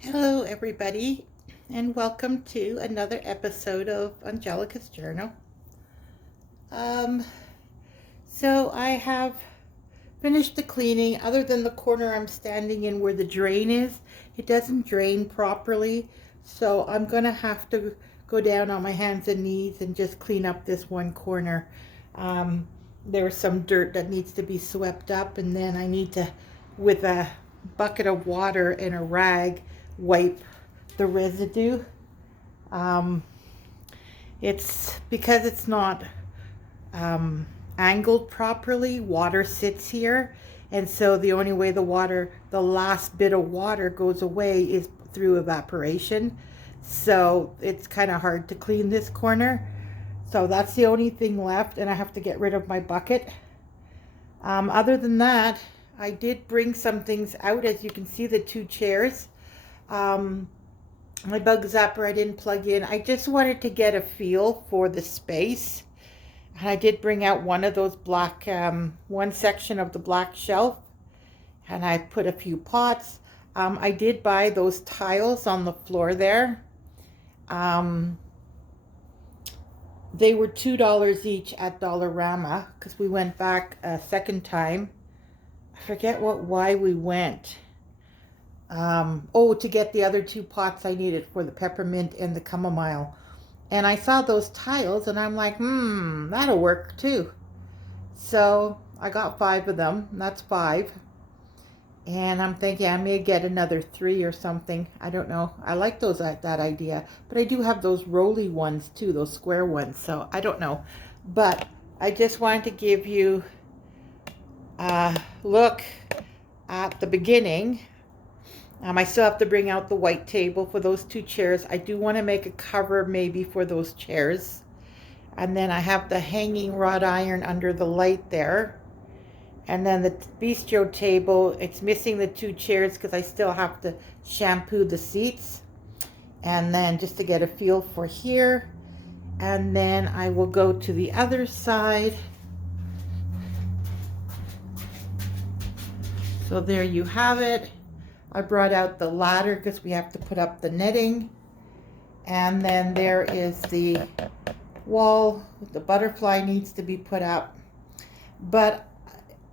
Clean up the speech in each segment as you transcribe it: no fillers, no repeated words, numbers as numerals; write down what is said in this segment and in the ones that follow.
Hello, everybody, and welcome to another episode of Angelika's Journal. Um, so I have finished the cleaning. Other than the corner I'm standing in where the drain is, it doesn't drain properly. So I'm gonna have to go down on my hands and knees and just clean up this one corner. There's some dirt that needs to be swept up, and then I need to, with a bucket of water and a rag, wipe the residue. Um, it's because it's not angled properly, water sits here, and so the only way the last bit of water goes away is through evaporation. So it's kind of hard to clean this corner. So that's the only thing left, and I have to get rid of my bucket. Other than that, I did bring some things out. As you can see, the two chairs. My bug zapper I didn't plug in. I just wanted to get a feel for the space. And I did bring out one of those black, one section of the black shelf. And I put a few pots. I did buy those tiles on the floor there. They were $2 each at Dollarama because we went back a second time. I forget why we went. To get the other two pots I needed for the peppermint and the chamomile. And I saw those tiles and I'm like, that'll work too. So I got 5 of them. That's 5. And I'm thinking I may get another 3 or something. I don't know. I like that idea. But I do have those roly ones too, those square ones. So I don't know. But I just wanted to give you a look at the beginning. I still have to bring out the white table for those 2 chairs. I do want to make a cover maybe for those chairs. And then I have the hanging wrought iron under the light there. And then the bistro table, it's missing the 2 chairs because I still have to shampoo the seats. And then just to get a feel for here. And then I will go to the other side. So there you have it. I brought out the ladder because we have to put up the netting. And then there is the wall. The butterfly needs to be put up. But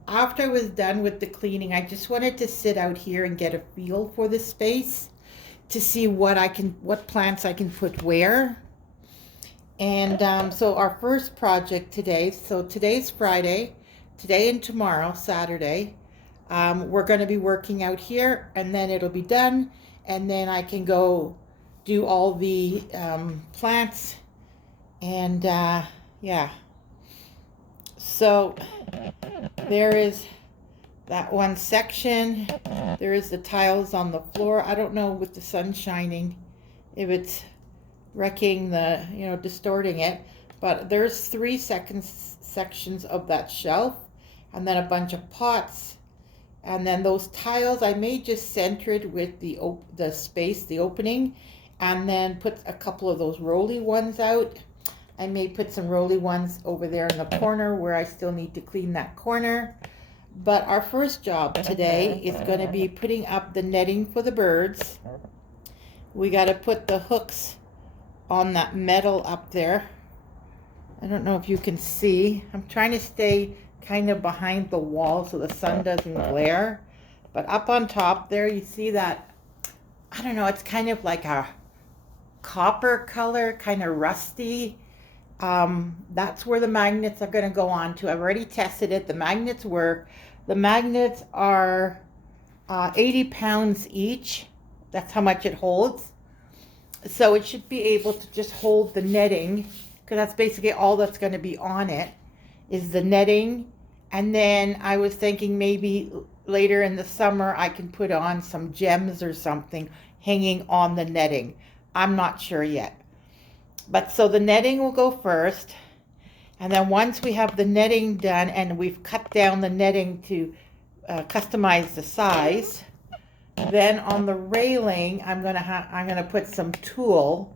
after I was done with the cleaning, I just wanted to sit out here and get a feel for the space to see what plants I can put where. And so our first project today, so today's Friday, today and tomorrow, Saturday, we're going to be working out here, and then it'll be done, and then I can go do all the plants, and yeah. So there is that one section. There is the tiles on the floor. I don't know with the sun shining if it's wrecking distorting it, but there's 3 sections of that shelf, and then a bunch of pots. And then those tiles, I may just center it with the space, the opening, and then put a couple of those roly ones out. I may put some roly ones over there in the corner where I still need to clean that corner. But our first job today is going to be putting up the netting for the birds. We got to put the hooks on that metal up there. I don't know if you can see. I'm trying to stay kind of behind the wall so the sun doesn't glare. But up on top there, you see that, I don't know, it's kind of like a copper color, kind of rusty. That's where the magnets are going to go on to. I've already tested it. The magnets work. The magnets are 80 pounds each. That's how much it holds. So it should be able to just hold the netting, because that's basically all that's going to be on it, is the netting. And then I was thinking maybe later in the summer I can put on some gems or something hanging on the netting. I'm not sure yet. But so the netting will go first. And then once we have the netting done and we've cut down the netting to customize the size, then on the railing I'm gonna put some tulle.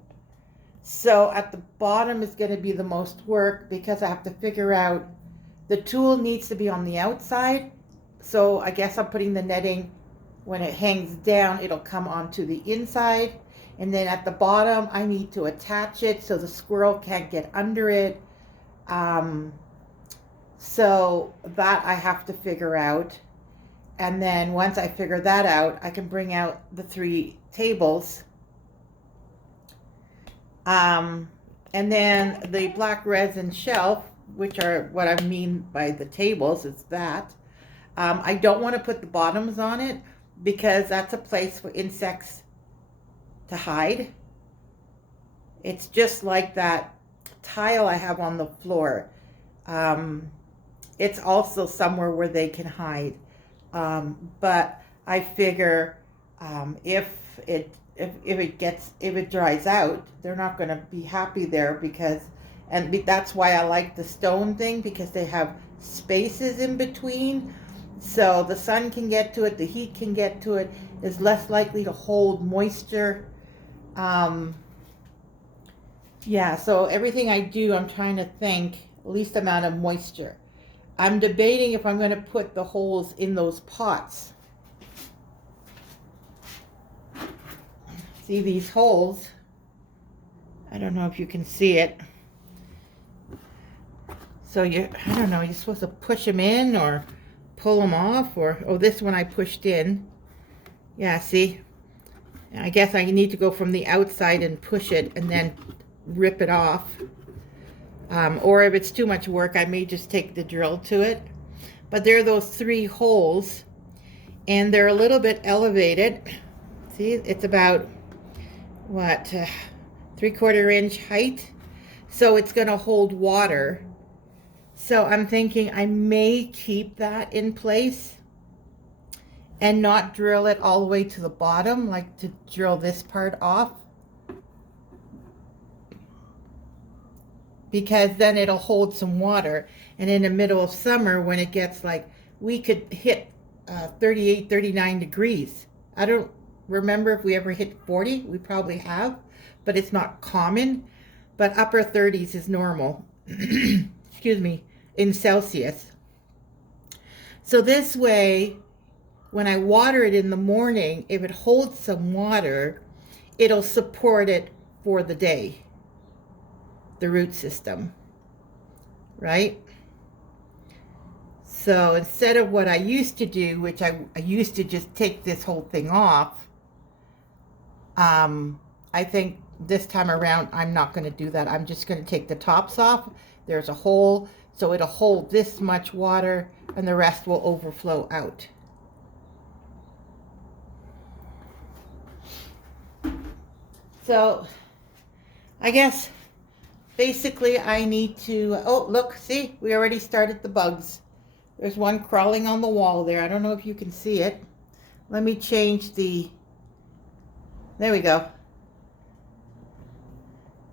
So at the bottom is going to be the most work because I have to figure out the tulle needs to be on the outside. So I guess I'm putting the netting when it hangs down, it'll come onto the inside. And then at the bottom, I need to attach it so the squirrel can't get under it. So that I have to figure out. And then once I figure that out, I can bring out the 3 tables. And then the black resin shelf, which are what I mean by the tables, is that. I don't want to put the bottoms on it because that's a place for insects to hide. It's just like that tile I have on the floor. It's also somewhere where they can hide. But I figure if it dries out, they're not going to be happy there because, and that's why I like the stone thing, because they have spaces in between, so the sun can get to it, the heat can get to it, is less likely to hold moisture. Yeah, so everything I do, I'm trying to think least amount of moisture. I'm debating if I'm going to put the holes in those pots. See these holes? I don't know if you can see it. So I don't know, you're supposed to push them in or pull them off, or, oh, this one I pushed in. Yeah, see? I guess I need to go from the outside and push it and then rip it off. Or if it's too much work, I may just take the drill to it. But there are those 3 holes, and they're a little bit elevated. See, it's about, what, 3/4 inch height. So it's going to hold water. So I'm thinking I may keep that in place and not drill it all the way to the bottom, like to drill this part off. Because then it'll hold some water. And in the middle of summer, when it gets like, we could hit 38, 39 degrees. I don't remember if we ever hit 40. We probably have, but it's not common. But upper 30s is normal. Excuse me, in Celsius. So this way, when I water it in the morning, if it holds some water, it'll support it for the day. The root system, right? So instead of what I used to do, which I used to just take this whole thing off, I think this time around I'm not going to do that. I'm just going to take the tops off. There's a hole, so it'll hold this much water and the rest will overflow out. So I guess basically I need to, oh look, see, we already started the bugs. There's one crawling on the wall there. I don't know if you can see it. Let me change the, there we go.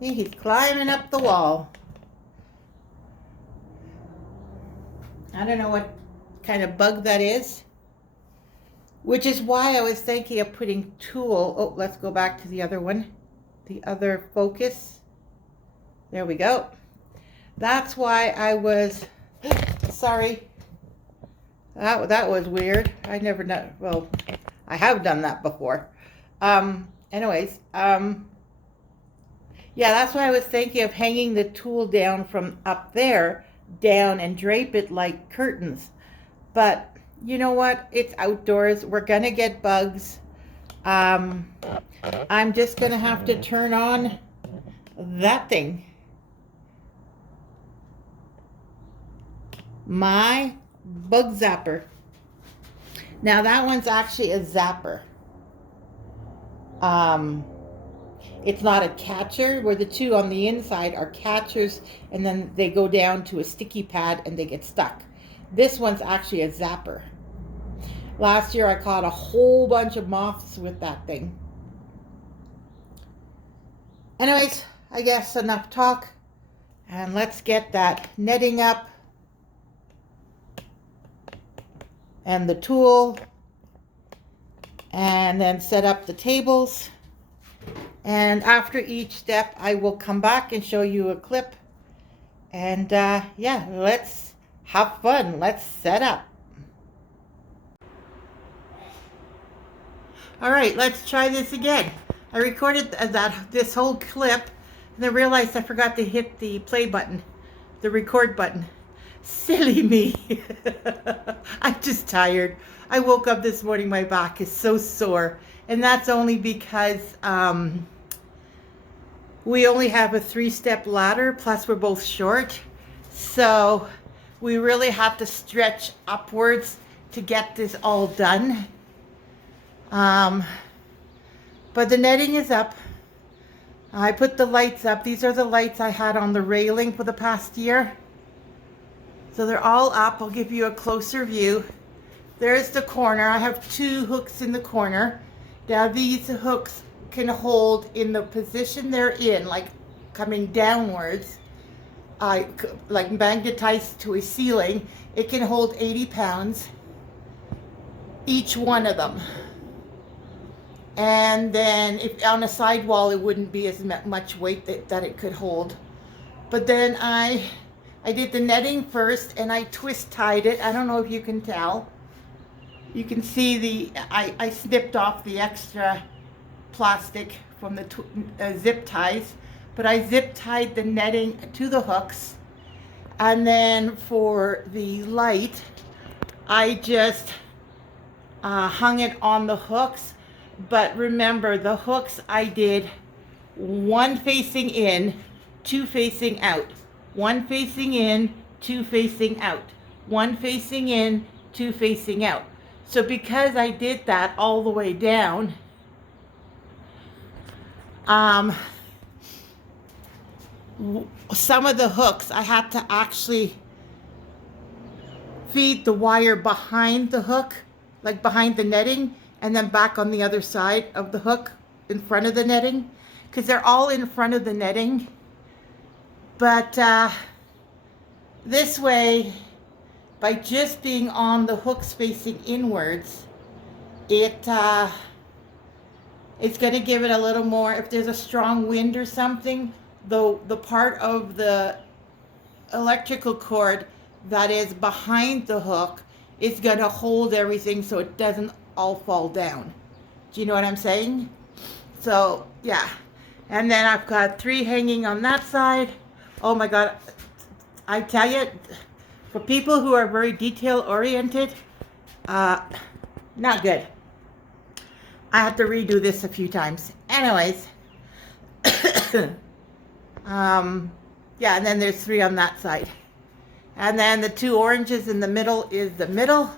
See, he's climbing up the wall. I don't know what kind of bug that is, which is why I was thinking of putting tulle. Oh, let's go back to the other one, the other focus. There we go. That's why I was, sorry, that was weird. I never know, well, I have done that before. Anyways, yeah, that's why I was thinking of hanging the tulle down from up there down and drape it like curtains. But you know what? It's outdoors. We're gonna get bugs. I'm just gonna have to turn on that thing. My bug zapper. Now that one's actually a zapper. It's not a catcher, where the two on the inside are catchers and then they go down to a sticky pad and they get stuck. This one's actually a zapper. Last year I caught a whole bunch of moths with that thing. Anyways, I guess enough talk, and let's get that netting up and the tulle, and then set up the tables. And after each step, I will come back and show you a clip. And yeah, let's have fun. Let's set up. All right, let's try this again. I recorded this whole clip, and then realized I forgot to hit the play button, the record button. Silly me. I'm just tired. I woke up this morning, my back is so sore, and that's only because we only have a 3-step ladder, plus we're both short, so we really have to stretch upwards to get this all done. But the netting is up. I put the lights up. These are the lights I had on the railing for the past year. So they're all up. I'll give you a closer view. There's the corner. I have 2 hooks in the corner. Now these hooks can hold in the position they're in, like coming downwards, like magnetized to a ceiling. It can hold 80 pounds, each one of them. And then if on a sidewall, it wouldn't be as much weight that it could hold. But then I did the netting first, and I twist tied it. I don't know if you can tell. You can see I snipped off the extra plastic from the zip ties, but I zip tied the netting to the hooks. And then for the light, I just hung it on the hooks. But remember, the hooks I did 1 facing in, 2 facing out. 1 facing in, 2 facing out. 1 facing in, 2 facing out. So because I did that all the way down, some of the hooks I had to actually feed the wire behind the hook, like behind the netting, and then back on the other side of the hook in front of the netting, because they're all in front of the netting. But this way, by just being on the hooks facing inwards, it's going to give it a little more. If there's a strong wind or something, the part of the electrical cord that is behind the hook is going to hold everything so it doesn't all fall down. Do you know what I'm saying? So yeah, and then I've got 3 hanging on that side. Oh my god, I tell you, for people who are very detail oriented, not good. I have to redo this a few times. Anyways, yeah, and then there's 3 on that side, and then the 2 oranges in the middle is the middle.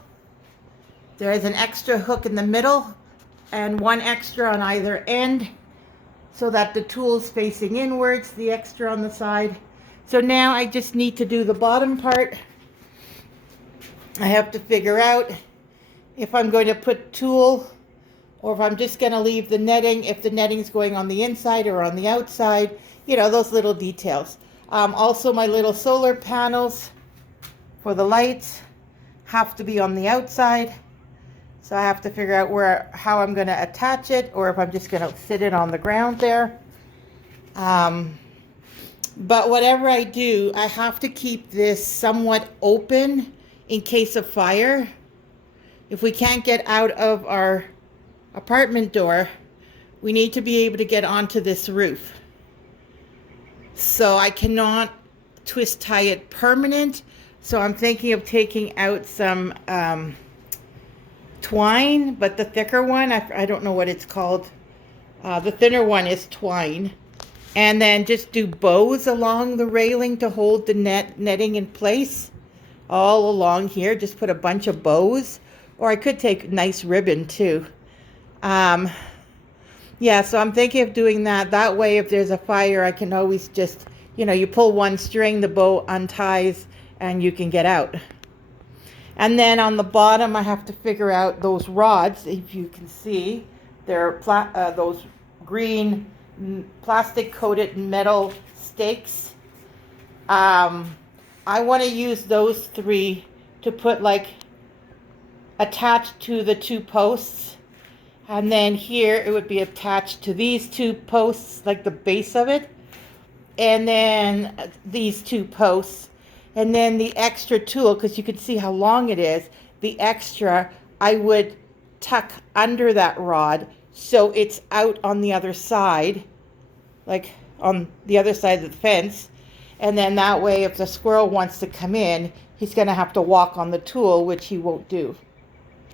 There's an extra hook in the middle and 1 extra on either end, so that the tool's facing inwards, the extra on the side. So now I just need to do the bottom part. I have to figure out if I'm going to put tulle or if I'm just going to leave the netting, if the netting's going on the inside or on the outside, you know, those little details. Also, my little solar panels for the lights have to be on the outside. So I have to figure out how I'm going to attach it, or if I'm just going to sit it on the ground there. But whatever I do, I have to keep this somewhat open in case of fire. If we can't get out of our apartment door, we need to be able to get onto this roof. So I cannot twist tie it permanent. So I'm thinking of taking out some twine, but the thicker one, I don't know what it's called. The thinner one is twine. And then just do bows along the railing to hold the netting in place. All along here, just put a bunch of bows. Or I could take nice ribbon too. Yeah, so I'm thinking of doing that. That way, if there's a fire, I can always just, you know, you pull 1 string, the bow unties, and you can get out. And then on the bottom, I have to figure out those rods. If you can see, they're those green plastic coated metal stakes. I want to use those 3 to put like attached to the 2 posts. And then here it would be attached to these 2 posts, like the base of it. And then these 2 posts. And then the extra tool, because you can see how long it is, the extra, I would tuck under that rod so it's out on the other side, like on the other side of the fence. And then that way, if the squirrel wants to come in, he's going to have to walk on the tool, which he won't do.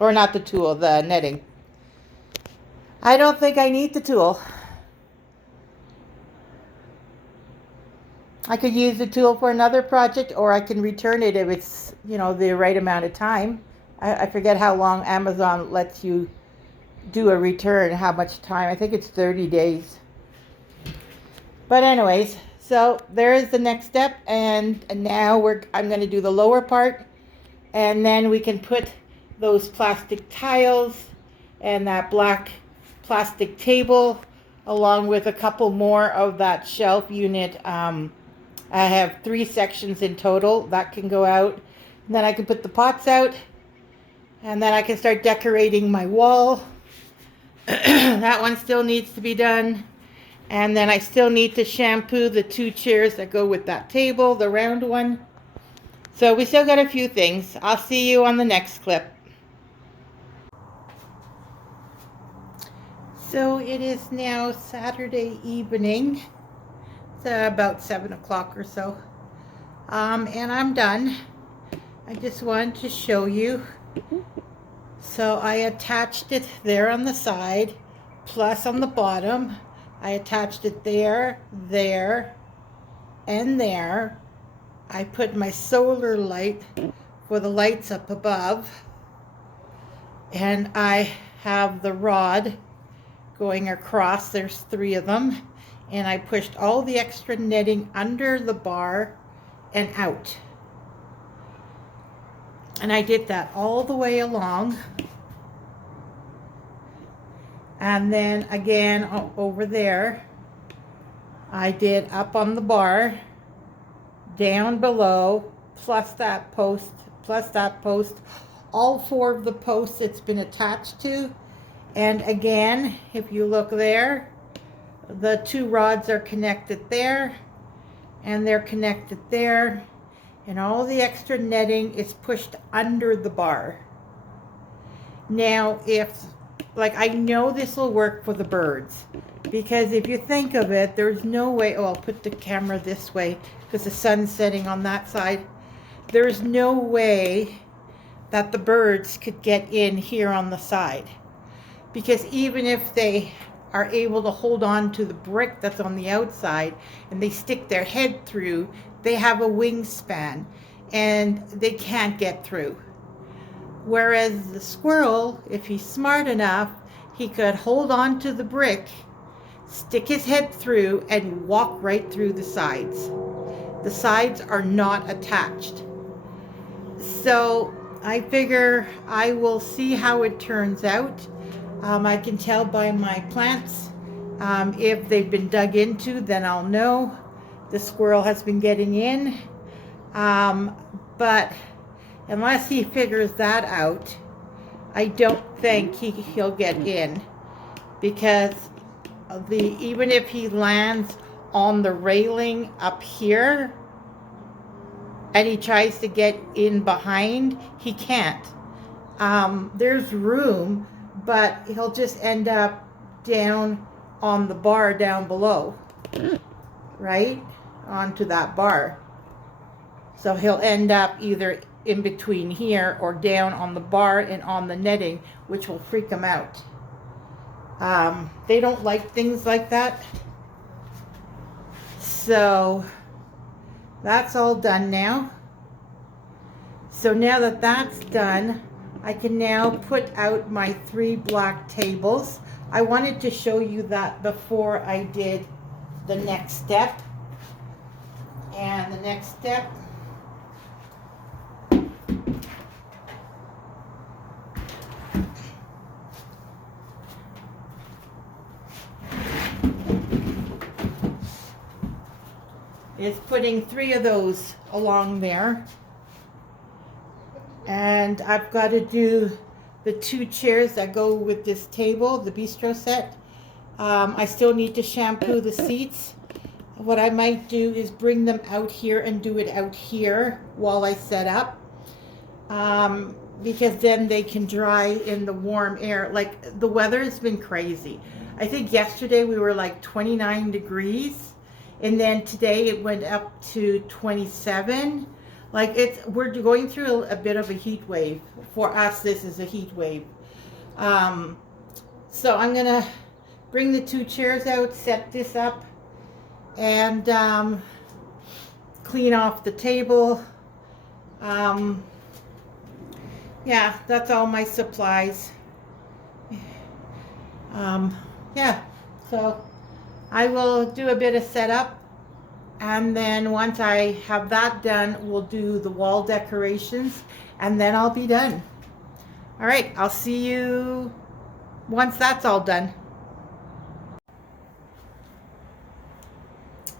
Or not the tool, the netting. I don't think I need the tool. I could use the tool for another project, or I can return it if it's, the right amount of time. I forget how long Amazon lets you do a return, how much time. I think it's 30 days. But anyways, so there is the next step, and now I'm going to do the lower part, and then we can put those plastic tiles and that black plastic table along with a couple more of that shelf unit. I have 3 sections in total that can go out. And then I can put the pots out, and then I can start decorating my wall. That one still needs to be done. And then I still need to shampoo the 2 chairs that go with that table, the round one. So we still got a few things. I'll see you on the next clip. So it is now Saturday evening. It's about 7 o'clock or so. And I'm done. I just wanted to show you. So I attached it there on the side, plus on the bottom. I attached it there, there, and there. I put my solar light for the lights up above. And I have the rod going across. There's 3 of them. And I pushed all the extra netting under the bar and out. And I did that all the way along. And then again over there, I did up on the bar, down below, plus that post, all 4 of the posts it's been attached to. And again, if you look there, the 2 rods are connected there, and they're connected there, and all the extra netting is pushed under the bar. Now, I know this will work for the birds, because if you think of it, there's no way, I'll put the camera this way because the sun's setting on that side. There's no way that the birds could get in here on the side, because even if they are able to hold on to the brick that's on the outside and they stick their head through, they have a wingspan and they can't get through. Whereas the squirrel, if he's smart enough, he could hold on to the brick, stick his head through, and walk right through the sides. The sides are not attached. So I figure I will see how it turns out. I can tell by my plants. If they've been dug into, then I'll know the squirrel has been getting in. But unless he figures that out, I don't think he'll get in, because even if he lands on the railing up here and he tries to get in behind, he can't. There's room, but he'll just end up down on the bar down below, right? Onto that bar. So he'll end up either in between here or down on the bar and on the netting, which will freak them out. They don't like things like that. So that's all done now. So now that that's done, I can now put out my 3 black tables. I wanted to show you that before I did the next step. And the next step is putting 3 of those along there. And I've got to do the 2 chairs that go with this table, the bistro set. I still need to shampoo the seats. What I might do is bring them out here and do it out here while I set up. because then they can dry in the warm air. Like, the weather has been crazy. I think yesterday we were like 29 degrees, and then today it went up to 27. Like, we're going through a bit of a heat wave. For us, this is a heat wave. So I'm gonna bring the 2 chairs out, set this up, and clean off the table. Yeah, that's all my supplies. Yeah, so I will do a bit of setup, and then once I have that done, we'll do the wall decorations, and then I'll be done. All right, I'll see you once that's all done.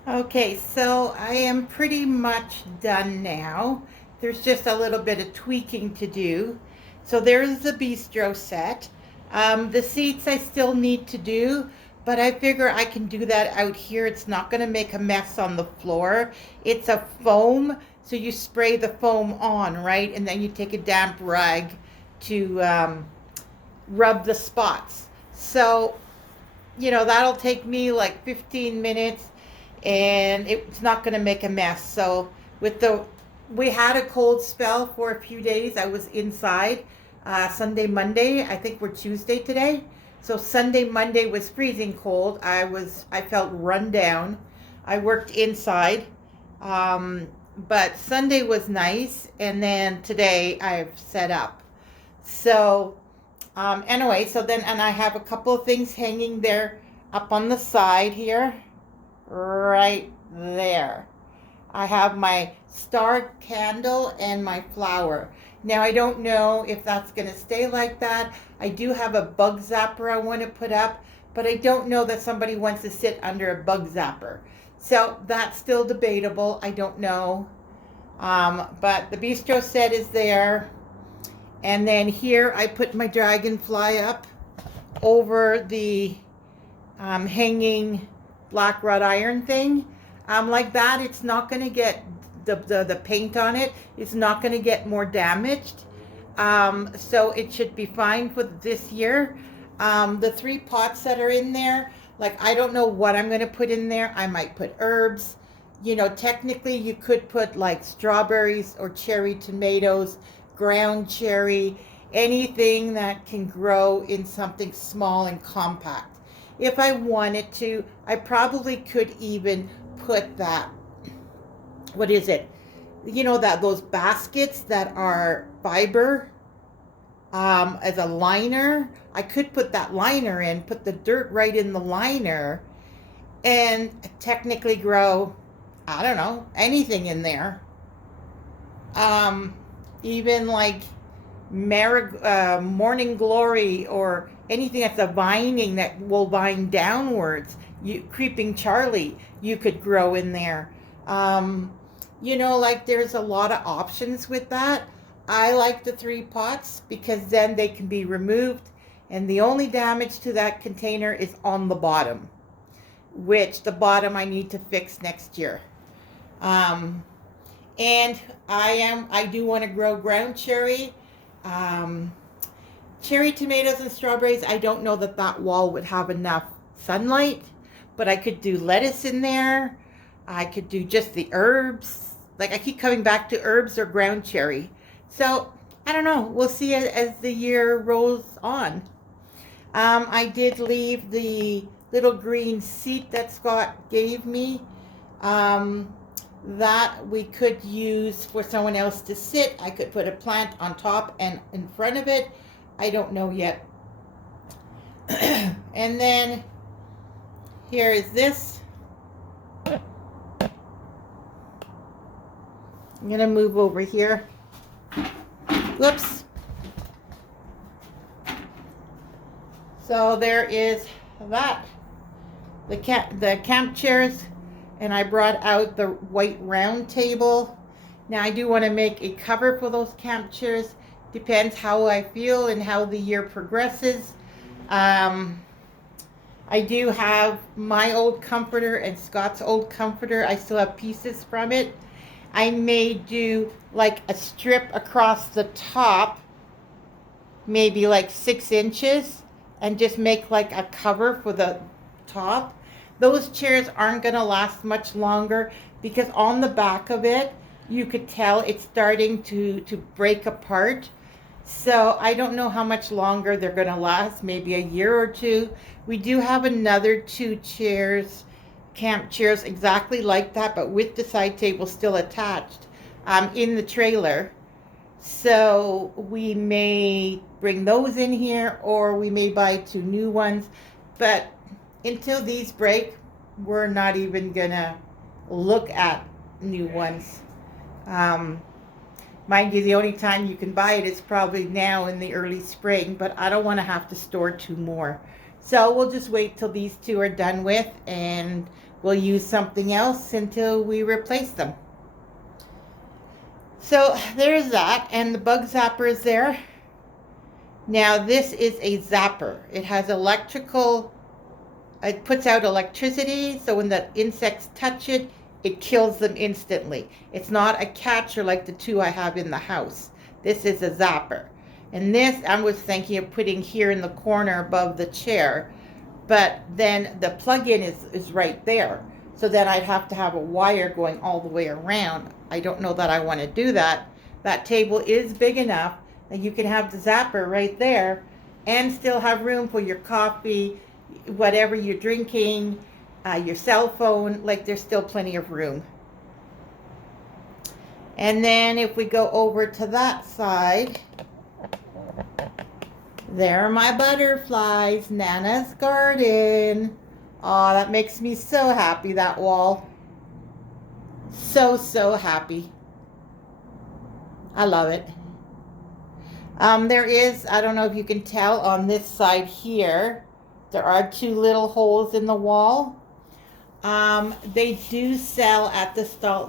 Okay, so I am pretty much done now. There's just a little bit of tweaking to do. So there's the bistro set. The seats I still need to do, but I figure I can do that out here. It's not going to make a mess on the floor. It's a foam, so you spray the foam on, right? And then you take a damp rag to rub the spots. So, you know, that'll take me like 15 minutes, and it's not going to make a mess. So we had a cold spell for a few days. I was inside Sunday, Monday. I think we're Tuesday today. So Sunday, Monday was freezing cold. I felt run down. I worked inside. But Sunday was nice, and then today I've set up. So anyway, and I have a couple of things hanging there up on the side here, right there. I have my star candle and my flower. Now, I don't know if that's going to stay like that. I do have a bug zapper I want to put up, but I don't know that somebody wants to sit under a bug zapper. So that's still debatable. I don't know. But the bistro set is there. And then here I put my dragonfly up over the hanging black wrought iron thing. Like that, it's not going to get the paint on it. It's not going to get more damaged. So it should be fine for this year. The 3 pots that are in there, like, I don't know what I'm going to put in there. I might put herbs. You know, technically you could put like strawberries or cherry tomatoes, ground cherry, anything that can grow in something small and compact. If I wanted to, I probably could even put that, what is it? You know, those baskets that are fiber as a liner. I could put that liner in, put the dirt right in the liner, and technically grow, I don't know, anything in there. Even like morning glory, or anything that's a vining that will vine downwards. Creeping Charlie, you could grow in there. You know, like, there's a lot of options with that. I like the 3 pots because then they can be removed, and the only damage to that container is on the bottom, which the bottom I need to fix next year. And I do want to grow ground cherry, cherry tomatoes and strawberries. I don't know that wall would have enough sunlight, but I could do lettuce in there. I could do just the herbs. Like, I keep coming back to herbs or ground cherry. So I don't know. We'll see as the year rolls on. I did leave the little green seat that Scott gave me. That we could use for someone else to sit. I could put a plant on top and in front of it. I don't know yet. And then here is this. I'm going to move over here. Whoops. So there is that. The camp chairs. And I brought out the white round table. Now, I do want to make a cover for those camp chairs. Depends how I feel and how the year progresses. I do have my old comforter and Scott's old comforter. I still have pieces from it. I may do like a strip across the top maybe like 6 inches, and just make like a cover for the top. Those chairs aren't going to last much longer because on the back of it, you could tell it's starting to break apart. So I don't know how much longer they're going to last, maybe a year or two. We do have another 2 chairs, camp chairs exactly like that, but with the side table still attached in the trailer. So we may bring those in here, or we may buy 2 new ones. But until these break, we're not even gonna look at new ones. Mind you, the only time you can buy it is probably now in the early spring, but I don't want to have to store 2 more. So we'll just wait till these 2 are done with, and we'll use something else until we replace them. So there's that, and the bug zapper is there. Now this is a zapper. It has electrical, it puts out electricity, so when the insects touch it, it kills them instantly. It's not a catcher like the 2 I have in the house. This is a zapper. And this I was thinking of putting here in the corner above the chair, but then the plug-in is right there. So then I'd have to have a wire going all the way around. I don't know that I want to do that. That table is big enough that you can have the zapper right there and still have room for your coffee, whatever you're drinking, your cell phone. Like, there's still plenty of room. And then if we go over to that side, there are my butterflies, Nana's garden. Oh, that makes me so happy, that wall. So happy. I love it. There is, I don't know if you can tell on this side here, there are 2 little holes in the wall. They do sell at the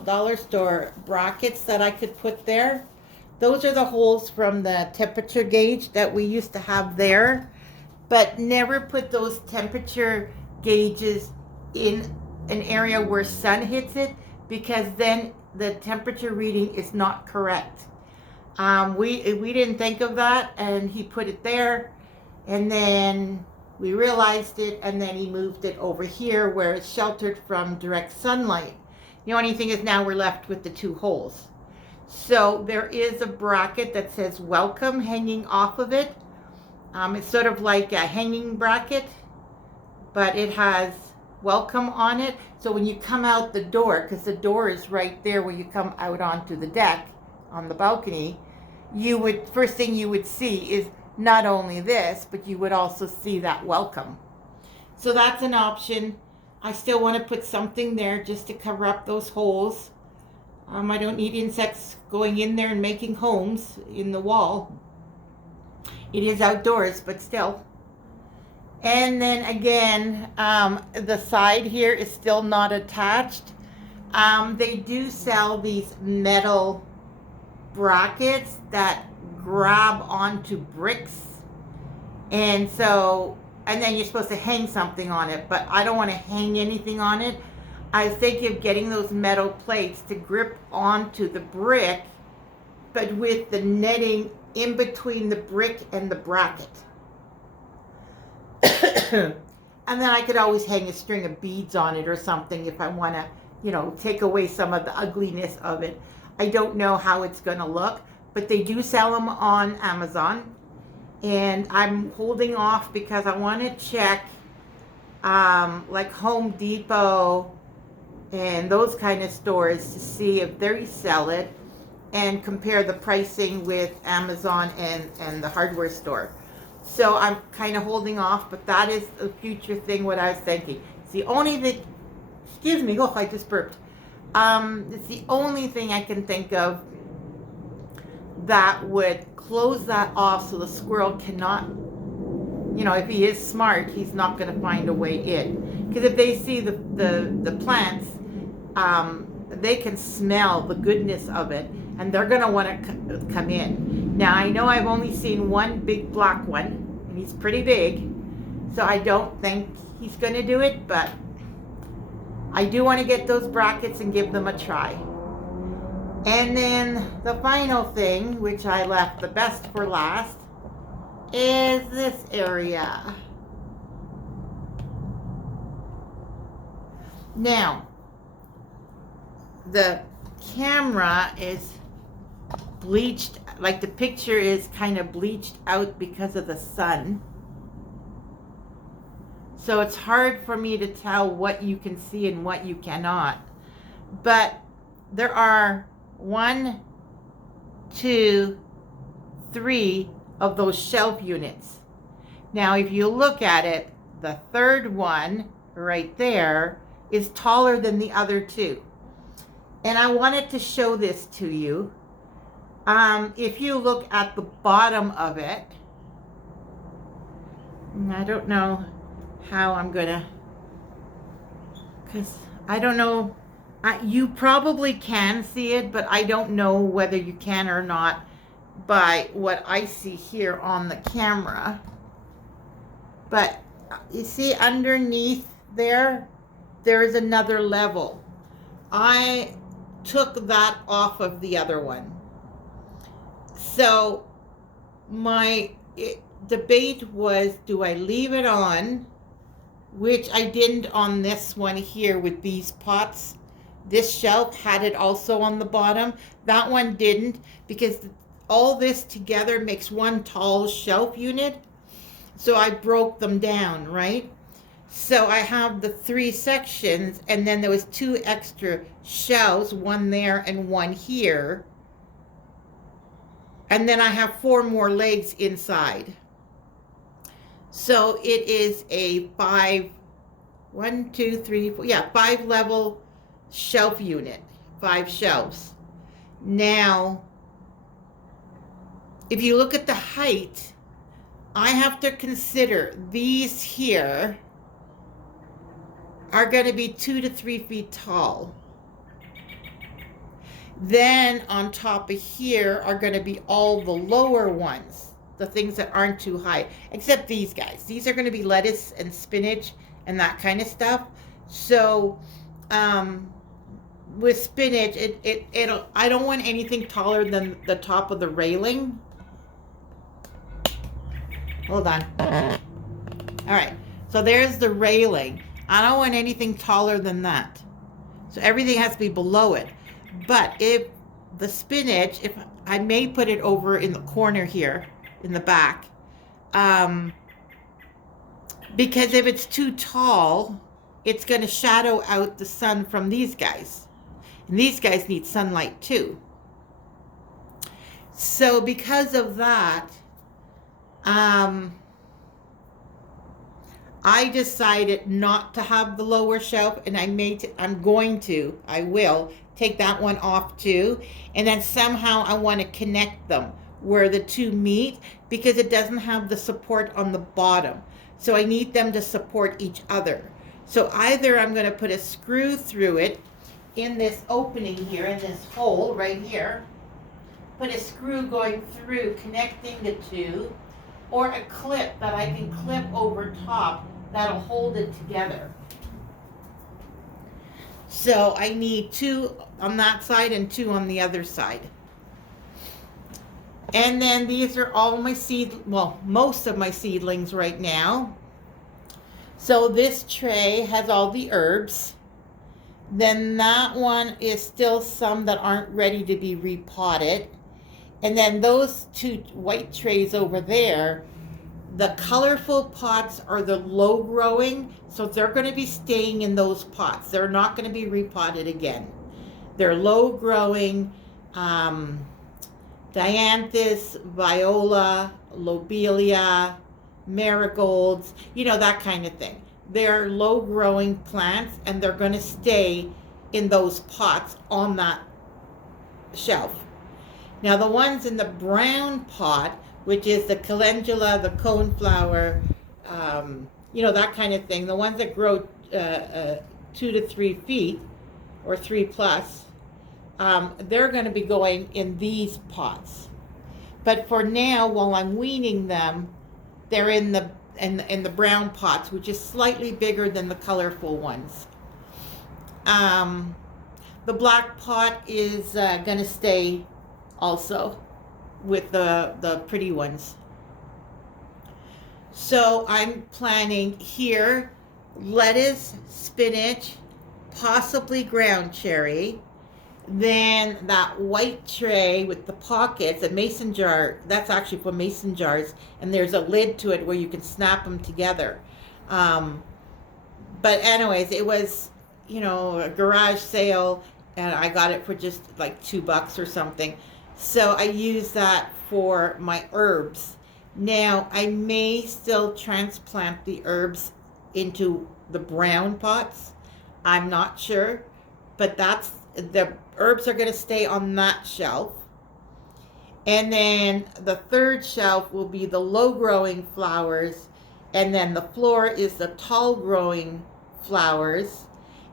dollar store brackets that I could put there. Those are the holes from the temperature gauge that we used to have there, but never put those temperature gauges in an area where sun hits it, because then the temperature reading is not correct. We didn't think of that, and he put it there, and then we realized it, and then he moved it over here where it's sheltered from direct sunlight. The only thing is now we're left with the 2 holes. So there is a bracket that says welcome hanging off of it. It's sort of like a hanging bracket, but it has welcome on it. So when you come out the door, because the door is right there where you come out onto the deck on the balcony, first thing you would see is not only this, but you would also see that welcome. So that's an option. I still want to put something there just to cover up those holes. I don't need insects going in there and making homes in the wall. It is outdoors, but still. And then again, the side here is still not attached. They do sell these metal brackets that grab onto bricks, and then you're supposed to hang something on it, but I don't want to hang anything on it. I was thinking of getting those metal plates to grip onto the brick, but with the netting in between the brick and the bracket. And then I could always hang a string of beads on it or something if I want to, take away some of the ugliness of it. I don't know how it's going to look, but they do sell them on Amazon. And I'm holding off because I want to check like Home Depot and those kind of stores to see if they sell it, and compare the pricing with Amazon and the hardware store. So I'm kind of holding off, but that is a future thing, what I was thinking. It's the only thing, excuse me, oh, I just burped. It's the only thing I can think of that would close that off so the squirrel cannot, if he is smart, he's not going to find a way in. Because if they see the plants, they can smell the goodness of it, and they're going to want to come in. Now, I know I've only seen one big black one, and he's pretty big, so I don't think he's going to do it, but I do want to get those brackets and give them a try. And then the final thing, which I left the best for last, is this area. Now, the camera is bleached, like the picture is kind of bleached out because of the sun. So it's hard for me to tell what you can see and what you cannot. But there are 1, 2, 3 of those shelf units. Now, if you look at it, the third one right there is taller than the other 2. And I wanted to show this to you. If you look at the bottom of it, I don't know how I'm gonna, because I don't know, you probably can see it, but I don't know whether you can or not by what I see here on the camera. But you see underneath there is another level. I took that off of the other one. So my debate was, do I leave it on, which I didn't on this one here with these pots. This shelf had it also on the bottom. That one didn't, because all this together makes one tall shelf unit. So I broke them down, right? So I have the 3 sections, and then there was 2 extra shelves, one there and one here. And then I have 4 more legs inside. So it is a 5 level shelf unit, 5 shelves. Now, if you look at the height, I have to consider these here are going to be 2 to 3 feet tall. Then on top of here are going to be all the lower ones, the things that aren't too high, except these guys. These are going to be lettuce and spinach and that kind of stuff. So with spinach, I don't want anything taller than the top of the railing. Hold on. All right, so there's the railing. I don't want anything taller than that. So everything has to be below it. But if the spinach, if I may put it over in the corner here, in the back, because if it's too tall, it's going to shadow out the sun from these guys. And these guys need sunlight too. So because of that, I decided not to have the lower shelf, and I will take that one off too. And then somehow I want to connect them where the 2 meet, because it doesn't have the support on the bottom. So I need them to support each other. So either I'm going to put a screw through it in this opening here, in this hole right here, put a screw going through connecting the 2, or a clip that I can clip over top that'll hold it together. So I need 2 on that side and 2 on the other side. And then these are all my most of my seedlings right now. So this tray has all the herbs. Then that one is still some that aren't ready to be repotted. And then those 2 white trays over there, the colorful pots are the low growing, so they're going to be staying in those pots. They're not going to be repotted again. They're low growing, dianthus, viola, lobelia, marigolds, that kind of thing. They're low growing plants, and they're going to stay in those pots on that shelf. Now the ones in the brown pot, which is the calendula, the coneflower, that kind of thing, the ones that grow 2 to 3 feet or 3 plus, they're going to be going in these pots. But for now, while I'm weaning them, they're in the brown pots, which is slightly bigger than the colorful ones. The black pot is going to stay also with the pretty ones. So I'm planning here lettuce, spinach, possibly ground cherry. Then that white tray with the pockets, a mason jar, that's actually for mason jars, and there's a lid to it where you can snap them together. Um, but anyways, it was, a garage sale, and I got it for just like $2 or something. So I use that for my herbs. Now I may still transplant the herbs into the brown pots. I'm not sure, but the herbs are going to stay on that shelf. And then the third shelf will be the low growing flowers. And then the floor is the tall growing flowers.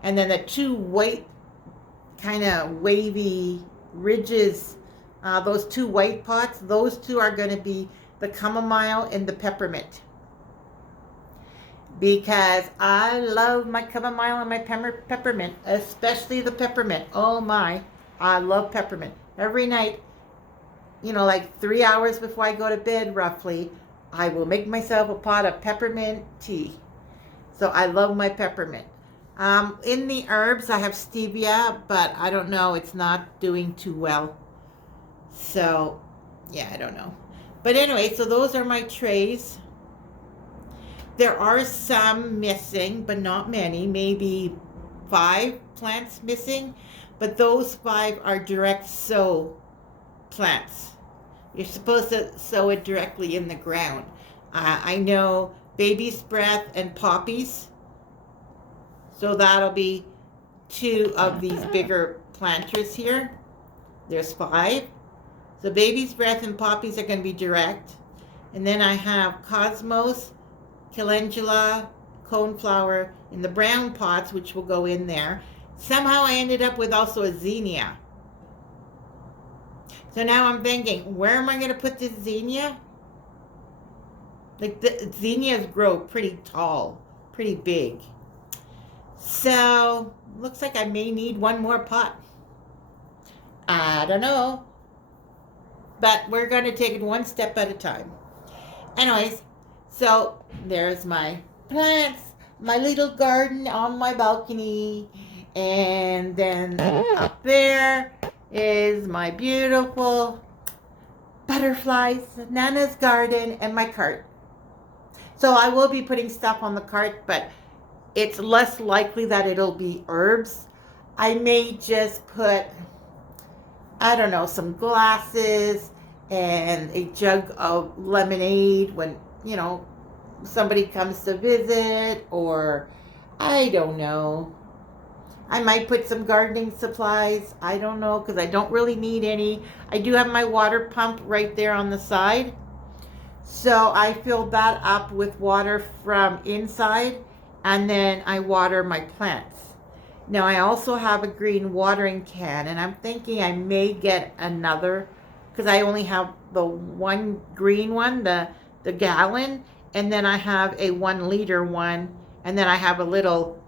And then the two white, kind of wavy ridges, those two white pots, those two are going to be the chamomile and the peppermint. Because I love my chamomile and my peppermint, especially the peppermint. Oh my, I love peppermint. Every night, like 3 hours before I go to bed roughly, I will make myself a pot of peppermint tea. So I love my peppermint. In the herbs, I have stevia, but I don't know, it's not doing too well. So, yeah, I don't know. But anyway, so those are my trays. There are some missing, but not many. Maybe 5 plants missing, but those 5 are direct sow plants. You're supposed to sow it directly in the ground. I know baby's breath and poppies. So that'll be 2 of these bigger planters here. There's 5. So baby's breath and poppies are going to be direct. And then I have cosmos, calendula, coneflower in the brown pots, which will go in there. Somehow I ended up with also a zinnia. So now I'm thinking, where am I going to put this zinnia? Like the zinnias grow pretty tall, pretty big. So looks like I may need 1 more pot. I don't know. But we're going to take it 1 step at a time. Anyways, so there's my plants, my little garden on my balcony. And then up there is my beautiful butterflies, Nana's garden, and my cart. So I will be putting stuff on the cart, but it's less likely that it'll be herbs. I may just put, I don't know, some glasses and a jug of lemonade when, somebody comes to visit, or I don't know. I might put some gardening supplies. I don't know, because I don't really need any. I do have my water pump right there on the side. So I fill that up with water from inside, and then I water my plants. Now I also have a green watering can, and I'm thinking I may get another, because I only have the one green one, the gallon, and then I have a 1 liter one, and then I have a little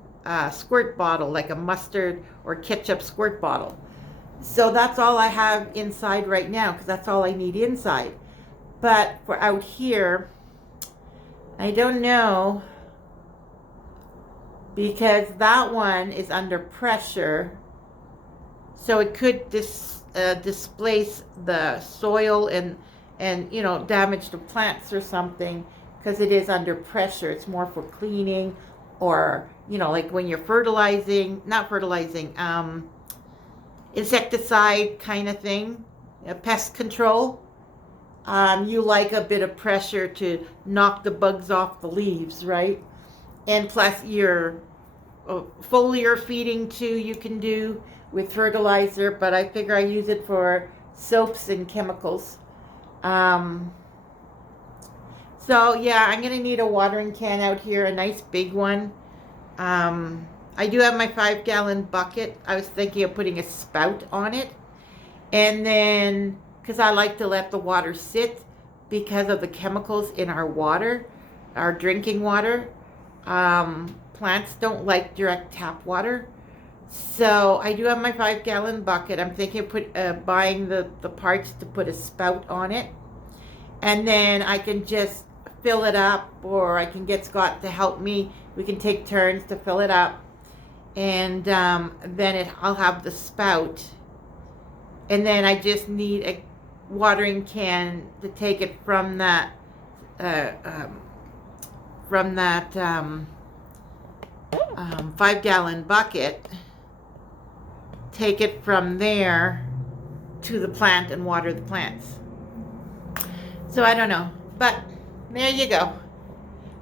squirt bottle, like a mustard or ketchup squirt bottle. So that's all I have inside right now, because that's all I need inside. But for out here, I don't know, because that one is under pressure, so it could displace the soil and damage the plants or something, because it is under pressure. It's more for cleaning, or like when you're insecticide kind of thing, pest control. You like a bit of pressure to knock the bugs off the leaves, right? And plus your foliar feeding too, you can do with fertilizer, but I figure I use it for soaps and chemicals. So yeah, I'm gonna need a watering can out here, a nice big one. I do have my 5-gallon bucket. I was thinking of putting a spout on it, and then because I like to let the water sit because of the chemicals in our water, our drinking water. Plants don't like direct tap water. So I do have my 5-gallon bucket. I'm thinking of buying the parts to put a spout on it. And then I can just fill it up, or I can get Scott to help me. We can take turns to fill it up. And then I'll have the spout. And then I just need a watering can to take it from that 5-gallon bucket, take it from there to the plant and water the plants. So I don't know, but there you go.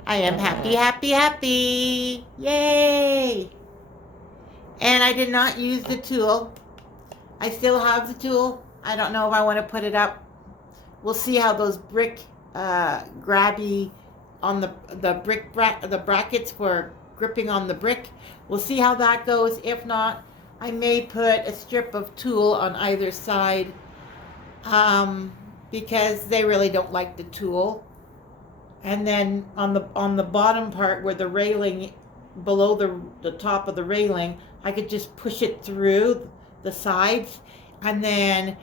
I am happy, happy, happy. Yay! And I did not use the tool. I still have the tool. I don't know if I want to put it up. We'll see how those brick grabby on the brackets for gripping on the brick. We'll see how that goes. If not, I may put a strip of tulle on either side, because they really don't like the tulle. And then on the bottom part where the railing, below the top of the railing, I could just push it through the sides, and then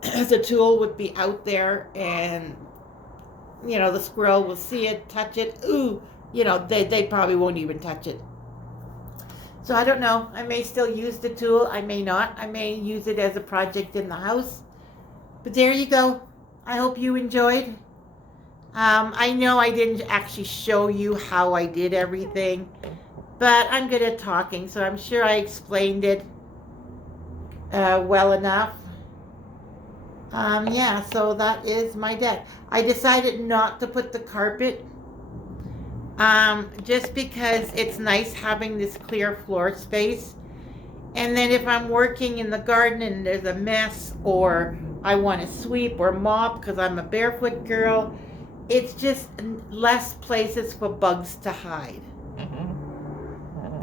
the tulle would be out there, and the squirrel will see it, touch it. Ooh, they probably won't even touch it. So I don't know. I may still use the tool. I may not. I may use it as a project in the house. But there you go. I hope you enjoyed. I know I didn't actually show you how I did everything, but I'm good at talking, so I'm sure I explained it well enough. Yeah, so that is my deck. I decided not to put the carpet, just because it's nice having this clear floor space. And then if I'm working in the garden and there's a mess, or I want to sweep or mop because I'm a barefoot girl, it's just less places for bugs to hide.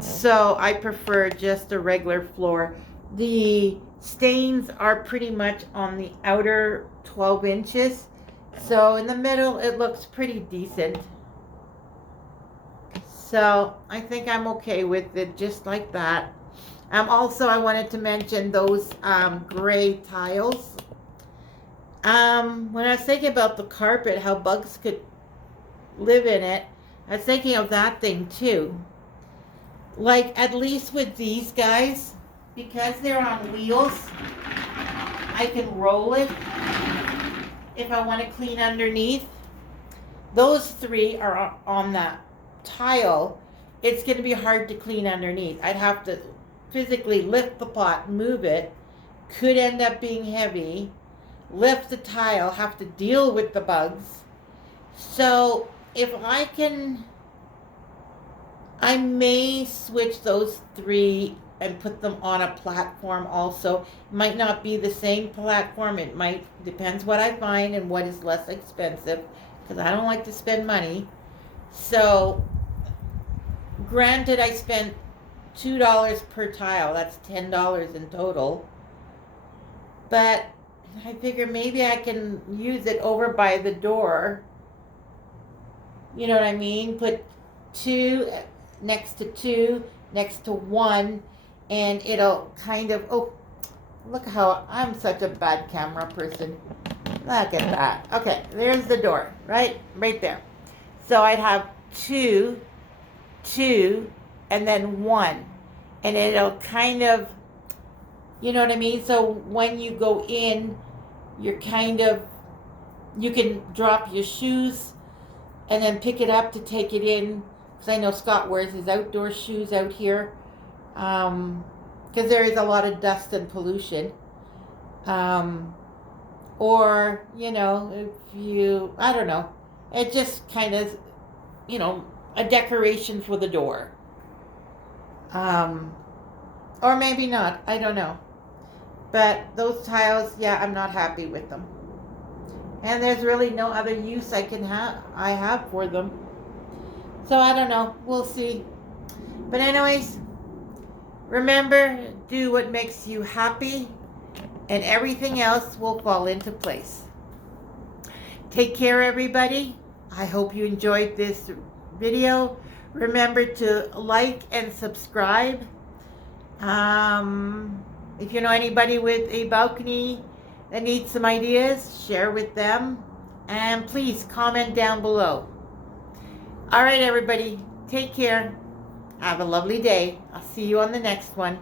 So I prefer just a regular floor. The stains are pretty much on the outer 12 inches. So in the middle, it looks pretty decent. So I think I'm okay with it just like that. Also, I wanted to mention those gray tiles. When I was thinking about the carpet, how bugs could live in it, I was thinking of that thing too. Like, at least with these guys, because they're on wheels, I can roll it if I want to clean underneath. Those three are on that tile. It's going to be hard to clean underneath. I'd have to physically lift the pot, move it, could end up being heavy, lift the tile, have to deal with the bugs. So if I can, I may switch those three and put them on a platform also. It might not be the same platform. It might, depends what I find and what is less expensive, because I don't like to spend money. So granted, I spent $2 per tile. That's $10 in total. But I figure maybe I can use it over by the door. You know what I mean? Put 2 next to 2, next to 1, and it'll kind of, oh, look how, I'm such a bad camera person. Look at that. Okay, there's the door, right there. So I'd have 2, and then 1. And it'll kind of, you know what I mean? So when you go in, you're kind of, you can drop your shoes and then pick it up to take it in. Because I know Scott wears his outdoor shoes out here. Because there is a lot of dust and pollution. Or, if you, I don't know. It just kind of, a decoration for the door. Or maybe not. I don't know. But those tiles, yeah, I'm not happy with them. And there's really no other use I have for them. So I don't know. We'll see. But anyways, remember, do what makes you happy, and everything else will fall into place. Take care, everybody. I hope you enjoyed this video. Remember to like and subscribe. If you know anybody with a balcony that needs some ideas, share with them. And please comment down below. All right, everybody, take care. Have a lovely day. I'll see you on the next one.